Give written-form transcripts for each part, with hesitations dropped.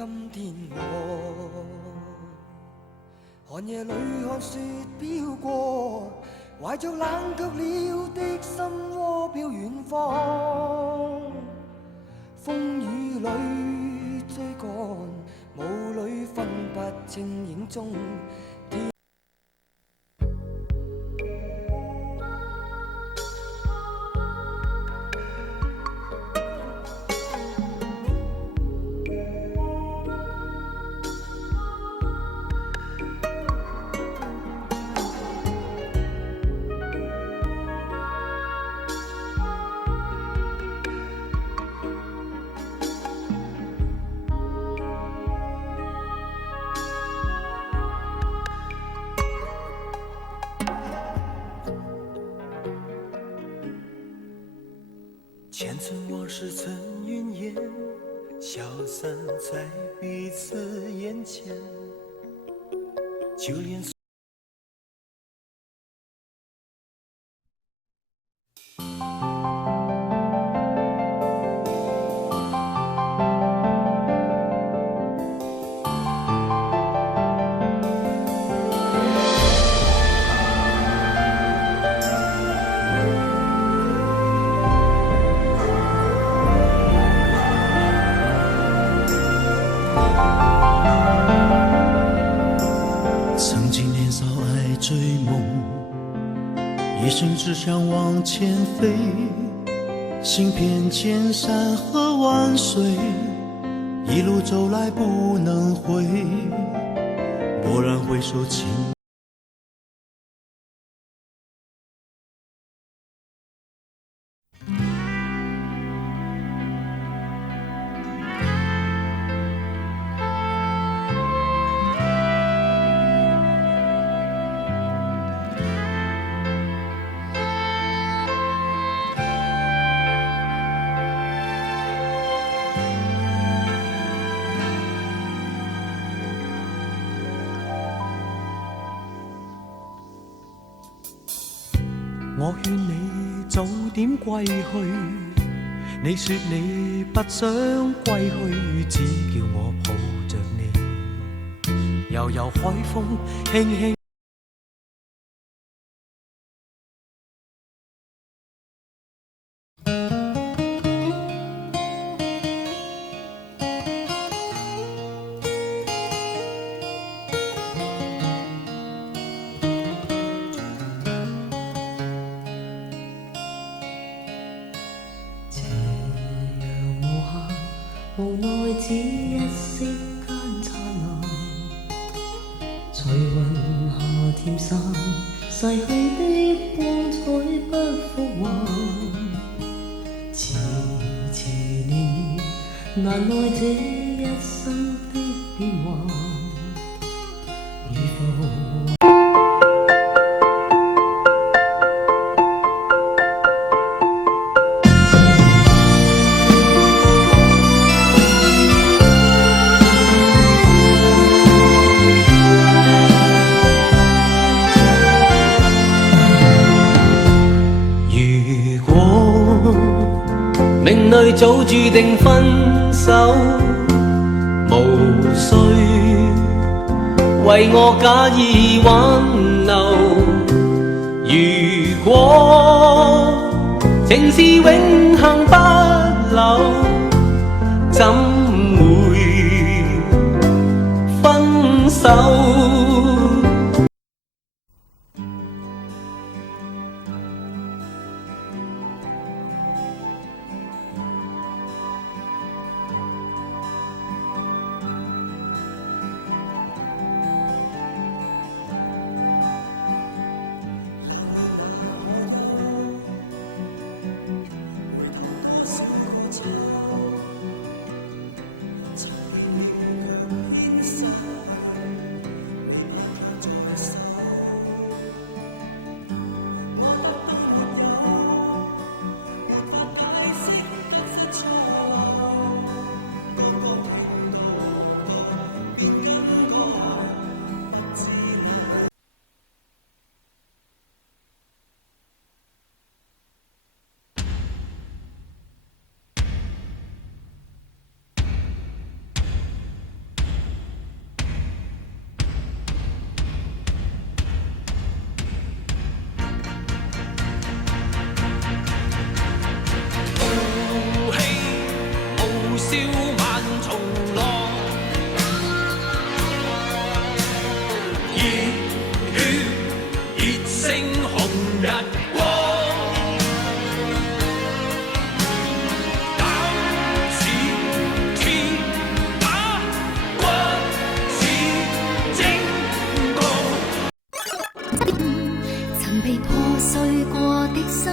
今天我寒夜里看雪飄過，懷着冷卻了的心窩飄遠方，風雨裏追趕，霧裏分不清影蹤。前尘往事曾云烟，消散在彼此眼前，就连只想往前飞，行遍千山和万水，一路走来不能回，蓦然回首情。我勸你早點歸去，你說你不想歸去，只叫我抱着你，悠悠海風輕輕。無奈只一息間燦爛，隨雲霞填散，逝去的光彩不復還。遲遲年年，難耐這一生的變幻，如浮。命裏早注定分手，無需為我假意挽留。如果情是永恆不朽，怎會分手？碎過的心，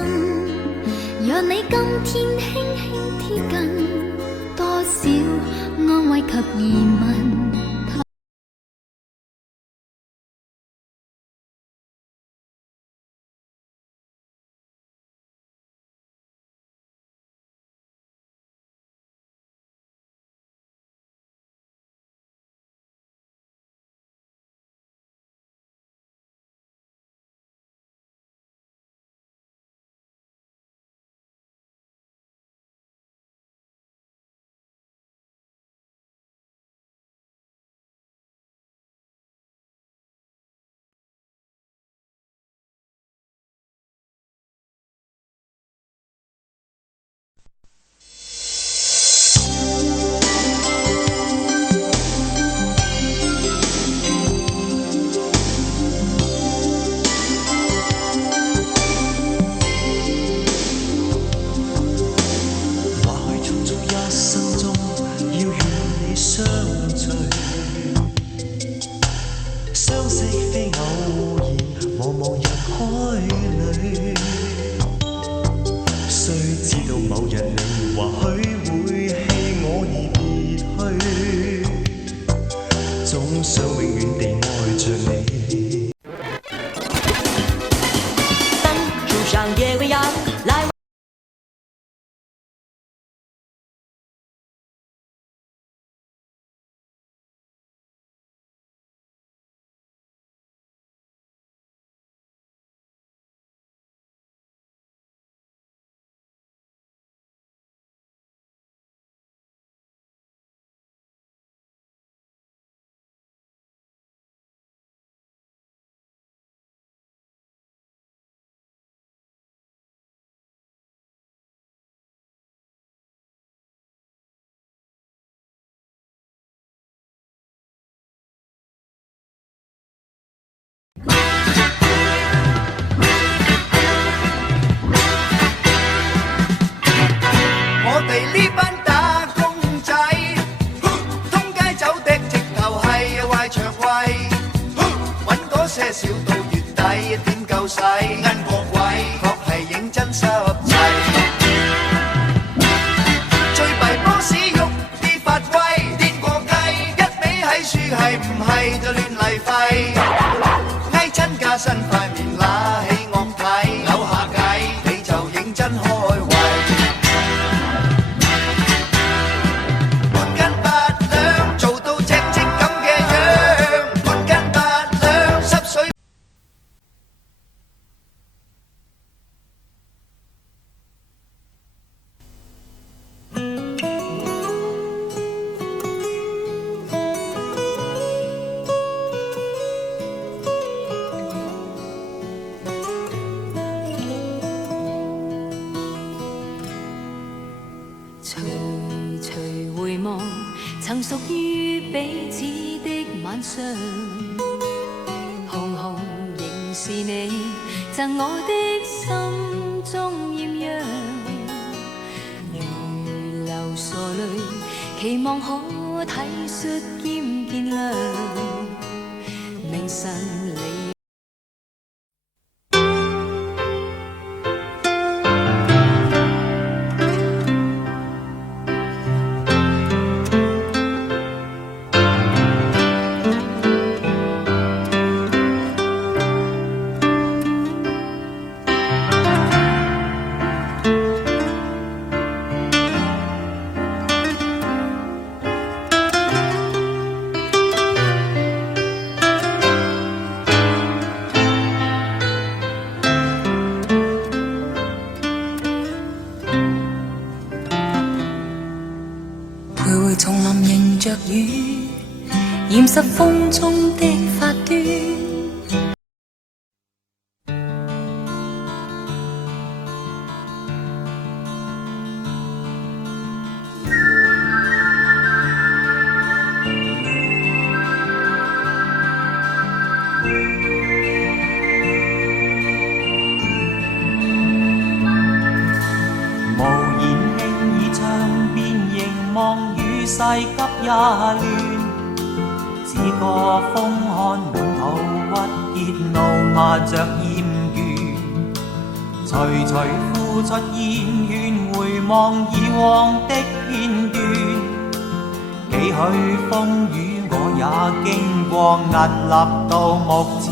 讓你今天輕輕貼近，多少安慰及疑問。少到月底點夠使？銀國位確係認真濕滯。最弊波士喐啲發威，癲過雞，一味喺樹係唔係就亂嚟廢。翳親加身塊面揦起惡睇，扭下計你就認真開胃。半斤八兩做到隻隻咁嘅樣，半斤八兩濕水。徐徐回望，曾屬於彼此的晚上，紅紅仍是你贈我的心中豔陽，如流傻淚，期望可體恤兼見諒，明晨離。徘徊叢林迎着雨，染濕風中的發端。無言輕倚窗邊凝望與世急也亂，只覺風看滿途鬱結怒罵着厭倦，徐徐付出煙圈，回望以往的片段，幾許風雨我也經過，屹立到目前。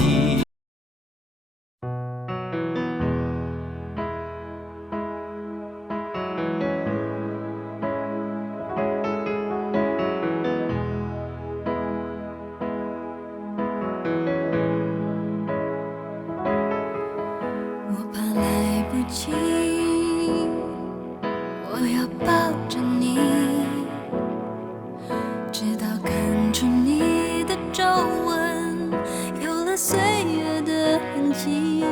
我怕來不及，我要抱着你，直到看出你的皺紋有了歲月的痕跡，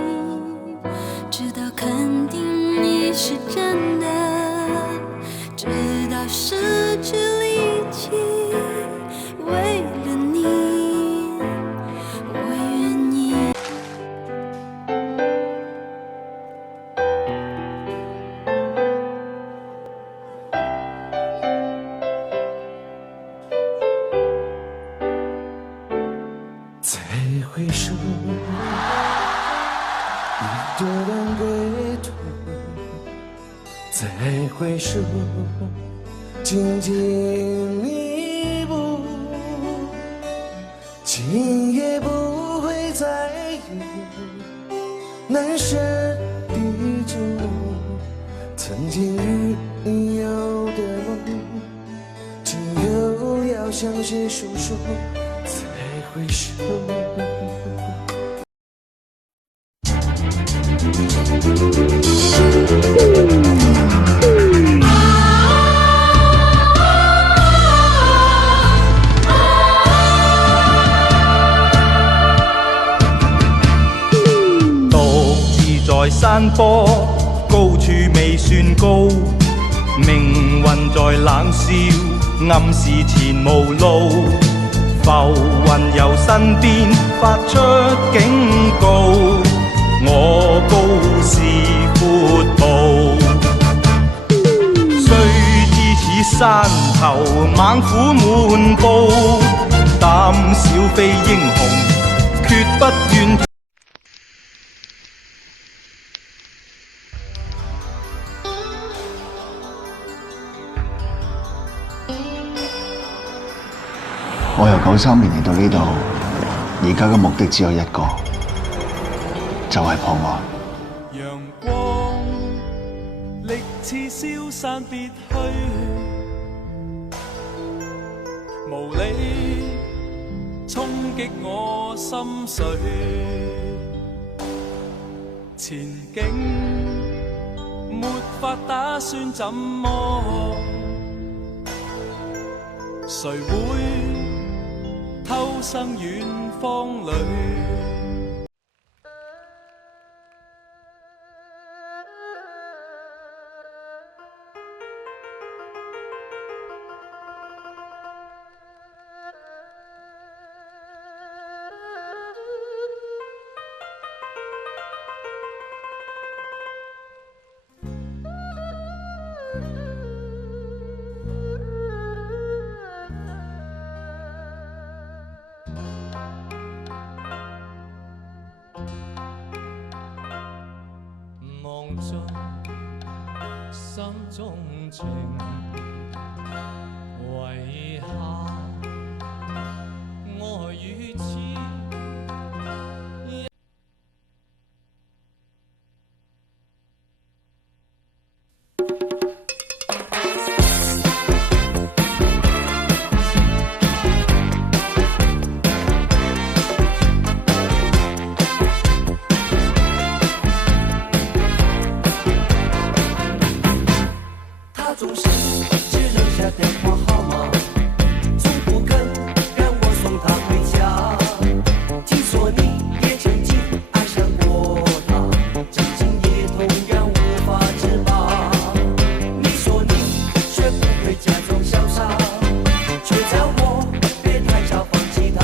直到肯定你是真的，直到失去力氣，為了你，我願意。再回首，一朵兰归途；再回首，荆棘密布。今夜不会再有难舍的寂寞，曾经与有的夢，今又要向誰訴說？再回首。獨自在山坡，高處未算高，命運在冷笑，暗示前無路。浮雲由身邊發出警告，我高是闊步。雖知此山頭猛虎滿布，膽小非英雄，決不願。我由93年嚟到呢度，而家嘅目的只有一個，就係破案。陽光力似消散別去，無理衝擊我心碎，前景沒法打算怎麼，誰會偷生遠方裏？望盡心中情，遺下愛與痴。总是只留下电话号码，从不肯让我送她回家。听说你也曾经爱上过她，至今也同样无法自拔。你说你学不会假装潇洒，却叫我别太早放弃她，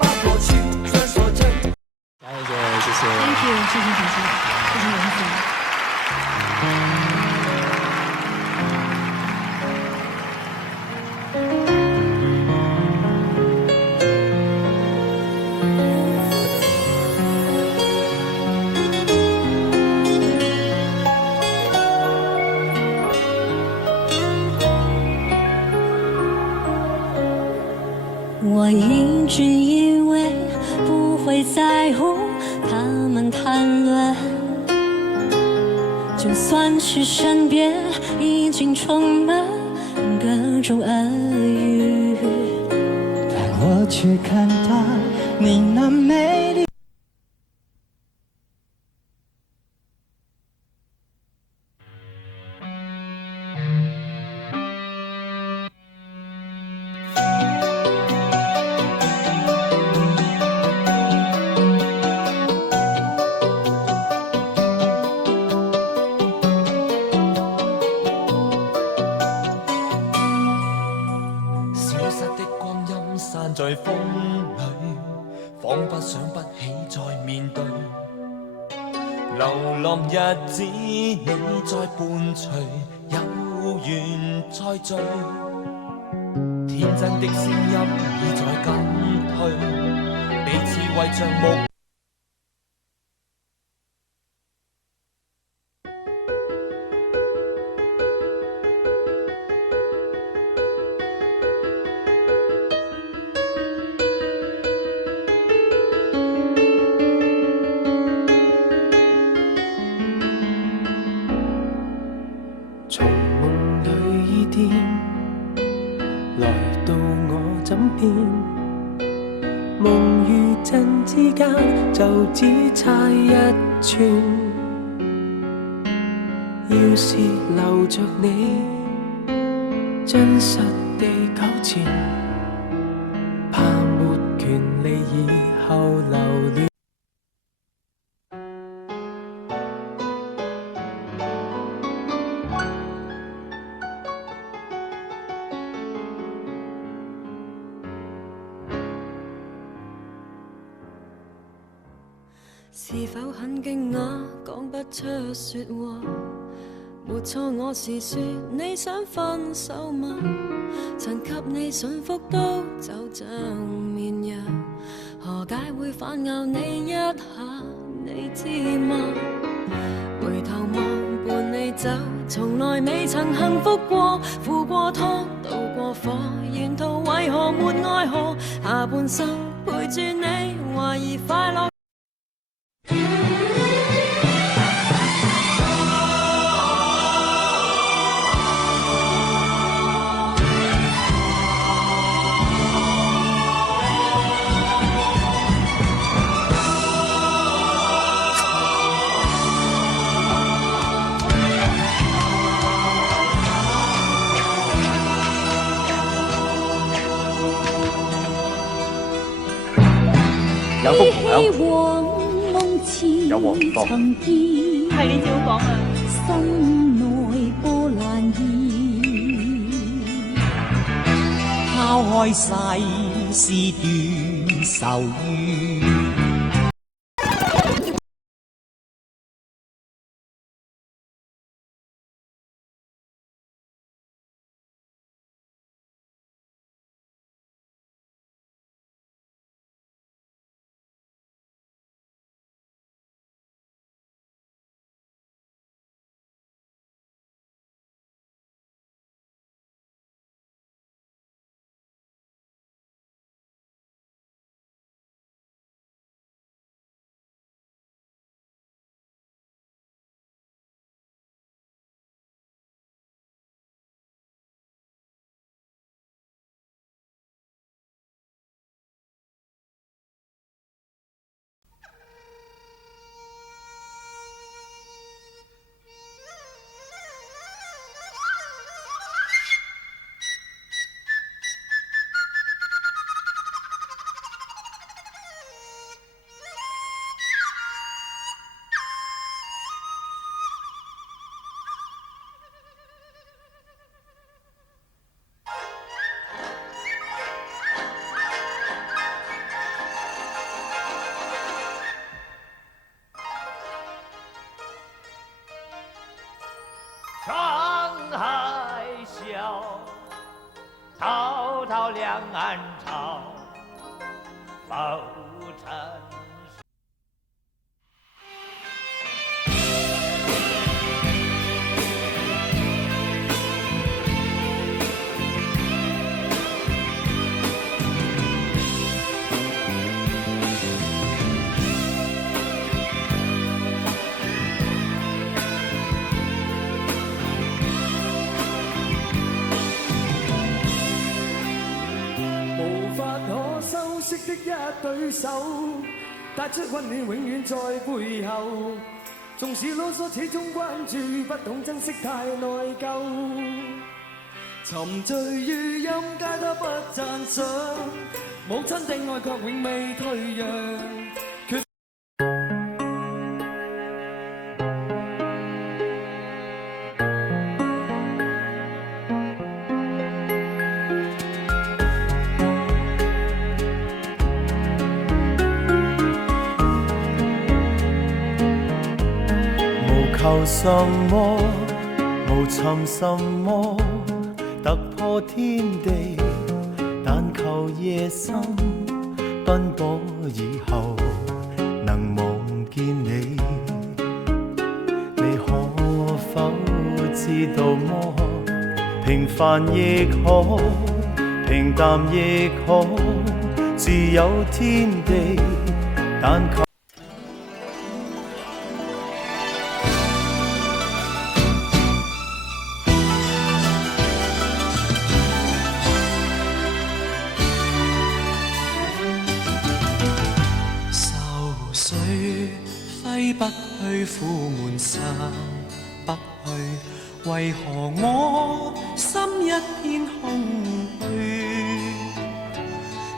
把过去传说成。Thank you， 谢谢小谢，谢谢文子。会在乎他们谈论。就算是身边已经充满各种恶语，但我却看到你那美丽。散在風裏，彷彿想不起再面對。流浪日子你在伴隨，有緣再聚。天真的聲音已在減退，彼此為着目。從夢裏依顛，來到我枕邊，夢與真之間就只差一寸。要是留着你，真實地糾纏，怕沒權利以後留戀。是否很驚訝，講不出說話？沒錯，我是說你想分手嗎？曾給你信福都就像綿羊，何解會反咬你一下？你知嗎？回頭望伴你走，從來未曾幸福過，付過湯，渡過火，沿途為何沒愛河？下半生陪住你，懷疑快樂。有福同享，有禍唔當。係你照講啊！心內波瀾現，拋開世事斷愁怨。沧海笑，滔滔两岸潮，浮沉。的一對手，帶出溫暖永遠在背後。縱使囉嗦，始終關注，不懂珍惜太內疚。沉醉於音階他不讚賞，母親的愛卻永未退讓。求什麼，無尋什麼，突破天地，但求夜深奔波以後，能望見你。你可否知道麼？平凡亦可，平淡亦可，自有天地，但求揮不去，苦悶散不去，為何我心一片空虛？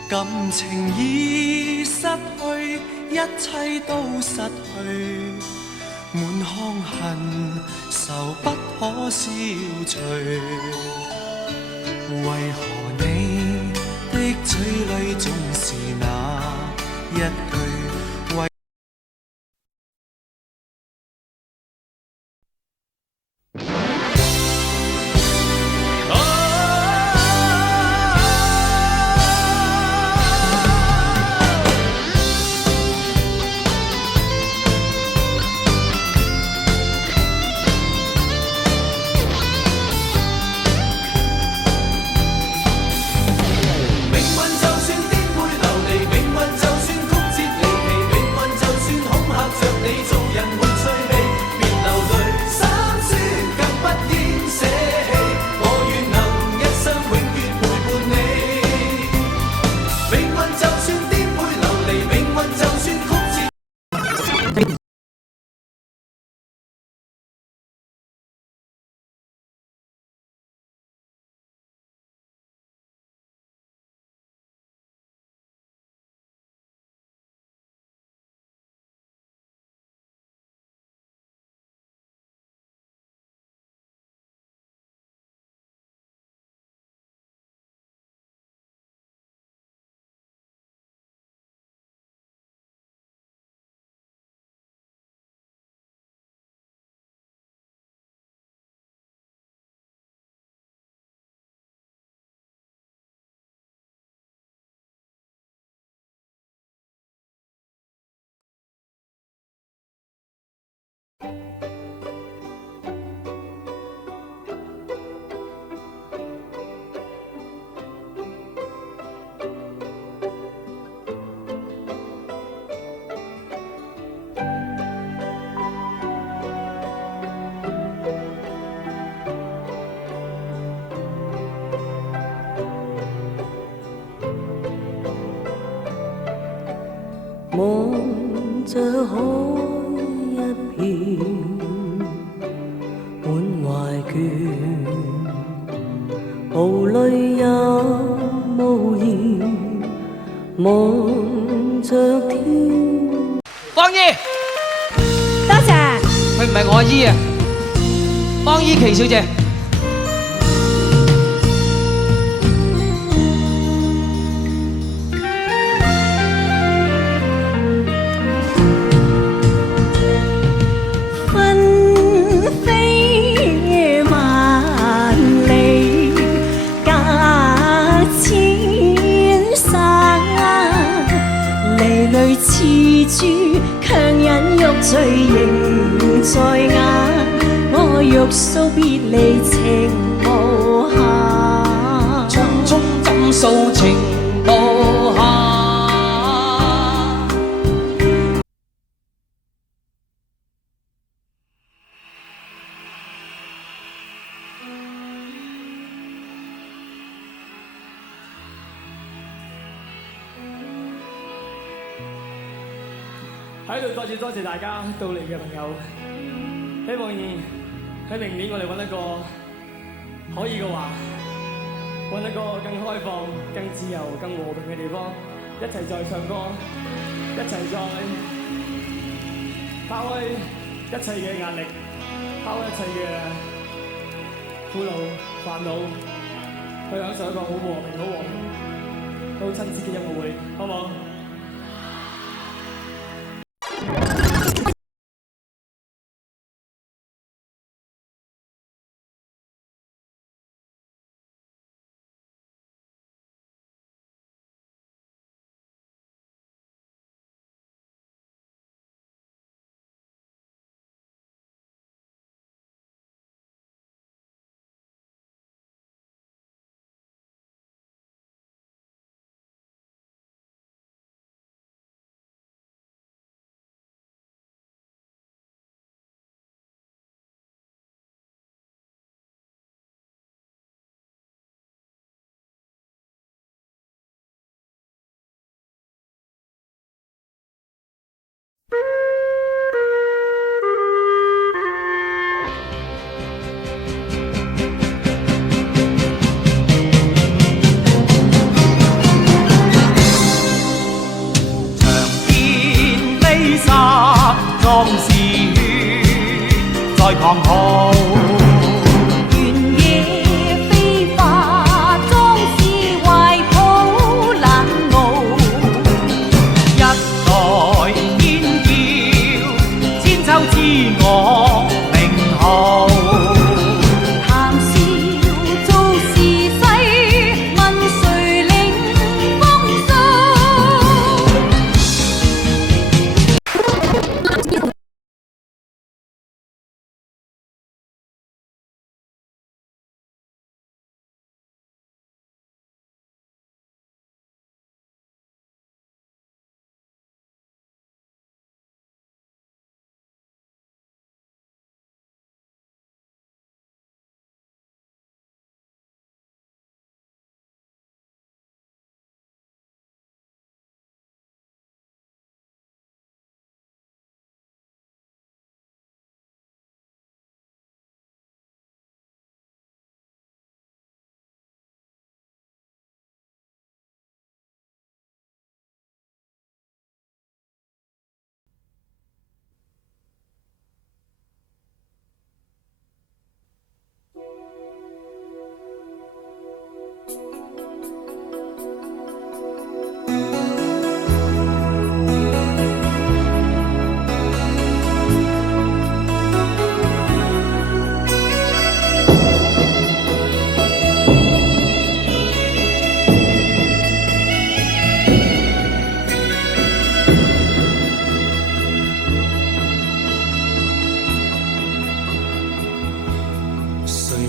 感情已失去，一切都失去，滿腔恨愁不可消除。為何你的嘴裏總是那一句？望着海一片滿懷倦，無淚也無言，望着天。方姨，多謝。佢唔係我阿姨啊，方依琪小姐。強忍欲醉仍在眼，我欲訴別離情無限，從中怎訴情無限。喺度多謝大家到嚟嘅朋友，希望喺明年我哋揾一個可以嘅話，揾一個更開放、更自由、更和平嘅地方，一齊再唱歌，一齊再拋開一切嘅壓力，拋開一切嘅苦惱、煩惱，去享受一個好和平、好親切嘅音樂會，好唔好？壯士在狂號，原野飛花，壯士懷抱冷傲。一代天驕，千秋知我名號。談笑做時勢，問誰領風騷？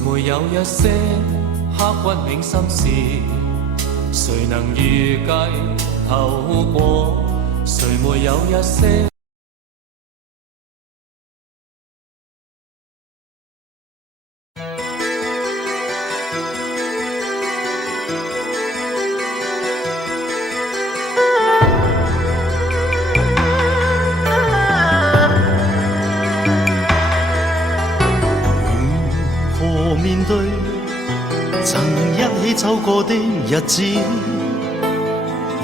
沒有一些刻骨銘心事，誰能預計後果？誰沒有一些面對曾一起走過的日子，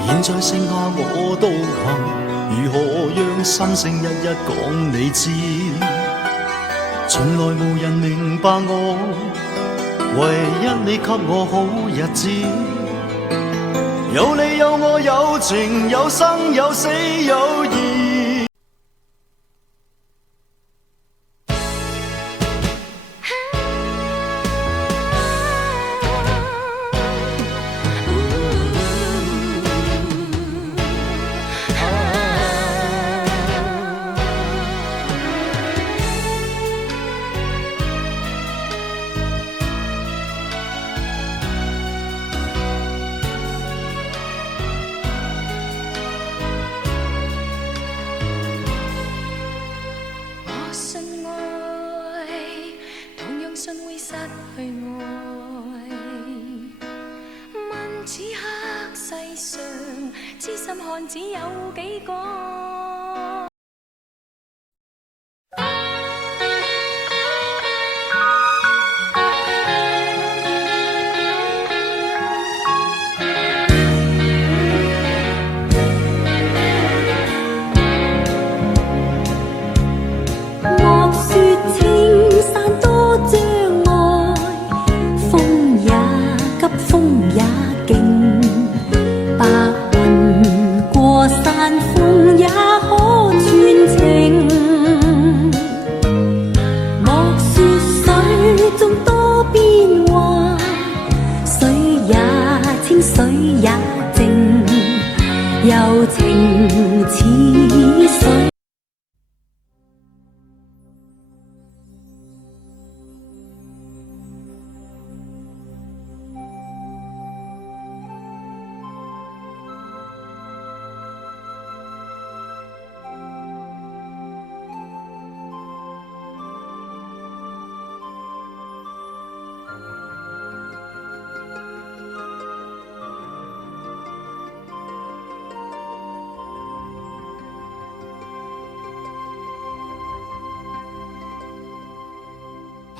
現在剩下我獨行，如何讓心聲一一講你知？從來無人明白我，唯一你給我好日子，有你有我有情有生有死有義。此刻世上，痴心漢子有幾個？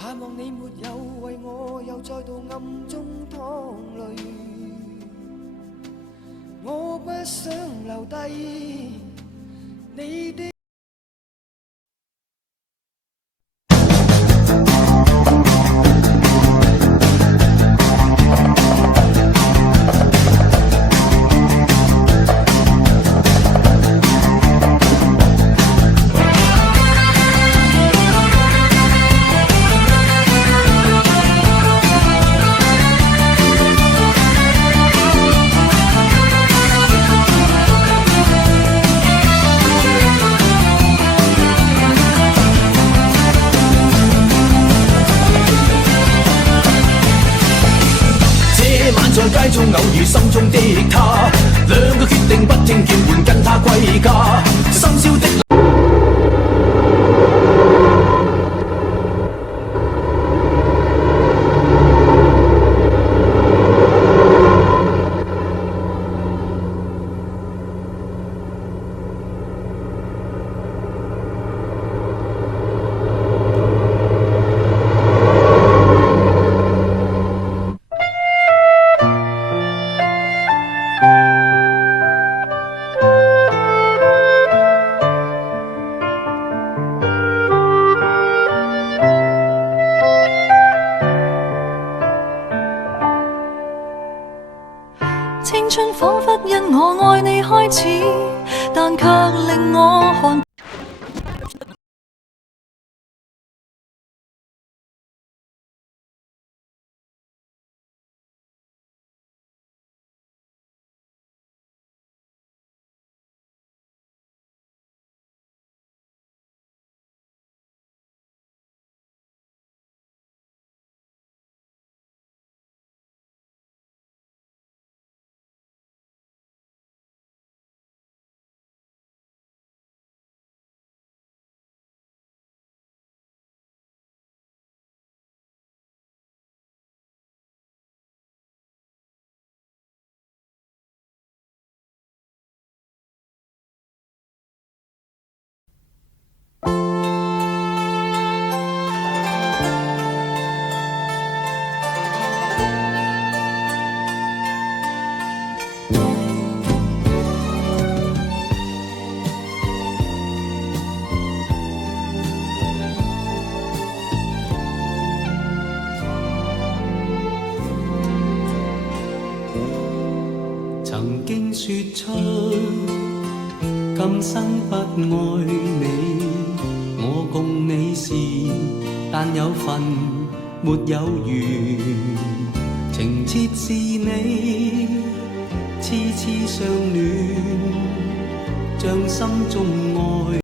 盼望你沒有為我又再度暗中淌淚，我不想留低你的。在街中偶遇心中的他，兩個決定不聽叫喚跟他歸家，深宵的。青春彷彿因我愛你開始，但卻令我看。曾經說出今生不愛你，我共你是但有份沒有緣，情切是你，痴痴相戀，將心中愛。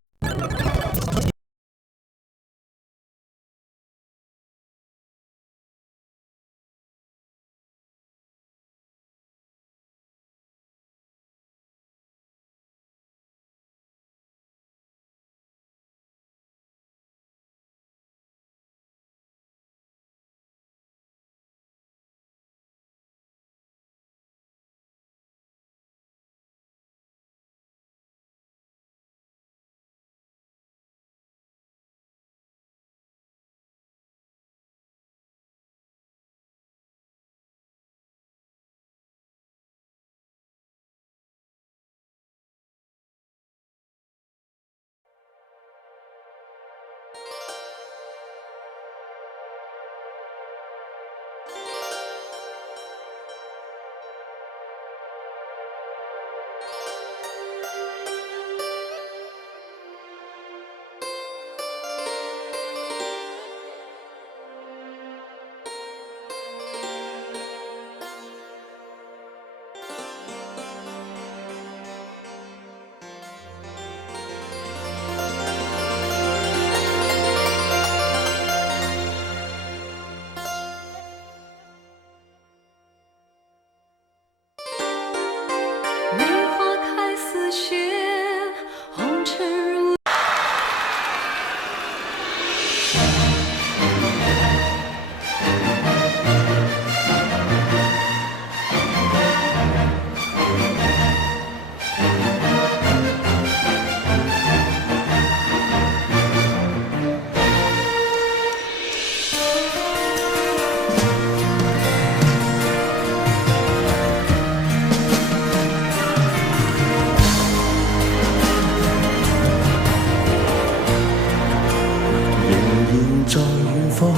在遠方，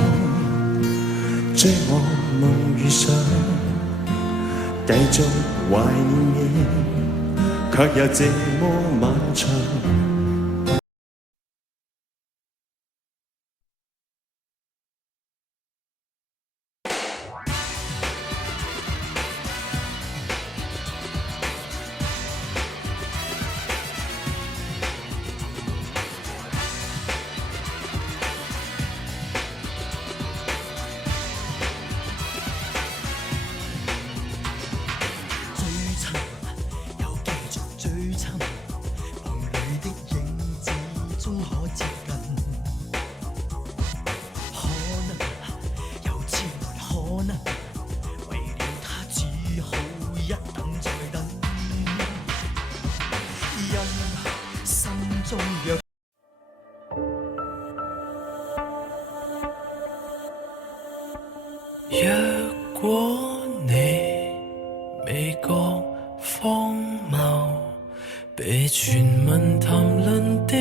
追我無遇上，繼續懷念你，卻又這麼漫長。若果你未覺荒謬，被傳聞談論的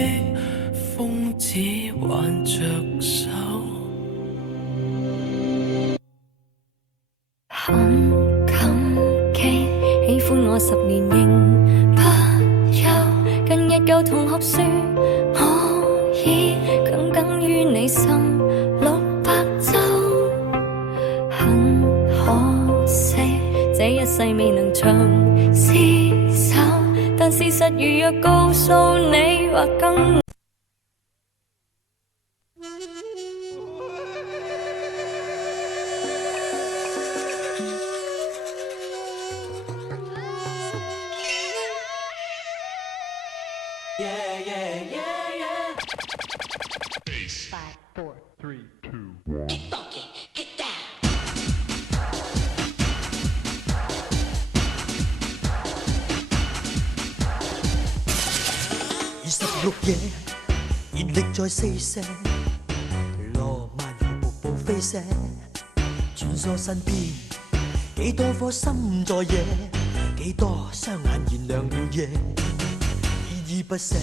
瘋子挽着手，很感激喜歡我10年仍不休，近日舊同學說我已耿耿於你心600週，很可惜這一世未能長廝守，但事實如若告訴你或更26夜，熱力在四射，羅曼如瀑布飛瀉，穿梭身邊，幾多顆心在野，幾多雙眼燃亮了夜，依依不捨。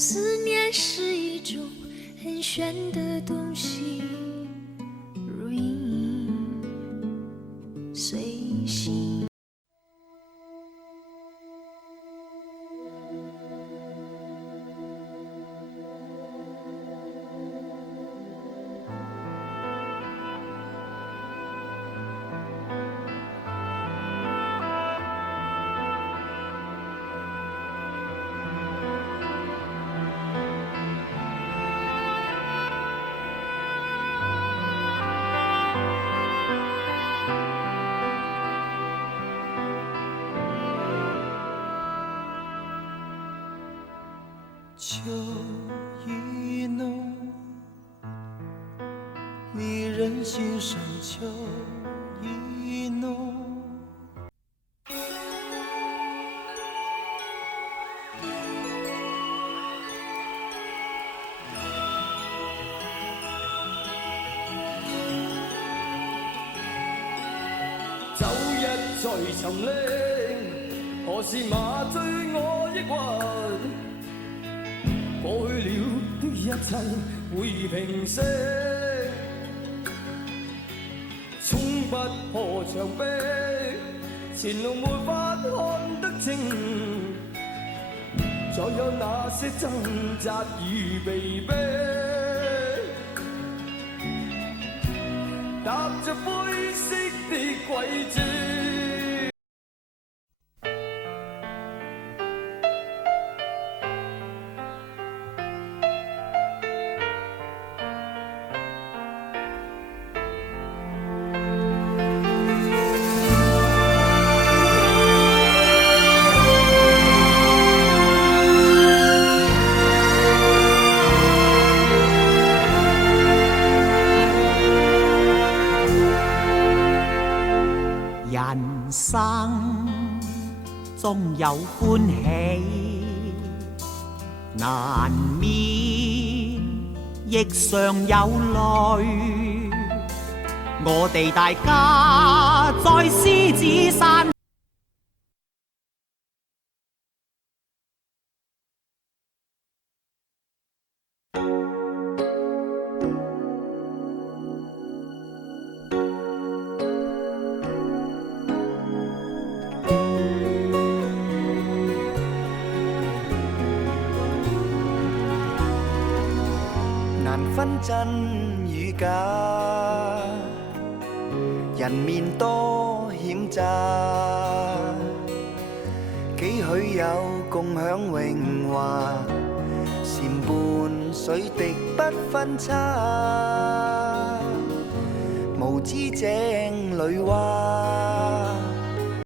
思念是一种很玄的东西，如影影随形。秋意浓，迷人心上秋意浓。走一再尋覓，何時麻醉我抑鬱？過去了的一切會平息，衝不破牆壁，前路沒法看得清，再有那些掙扎與被逼，踏着灰色的軌跡。人生中有歡喜，難免亦常有淚。我哋大家在獅子山。難分真與假，人面多險詐，幾許有共享榮華，禪伴水滴不分差，無知井裏蛙。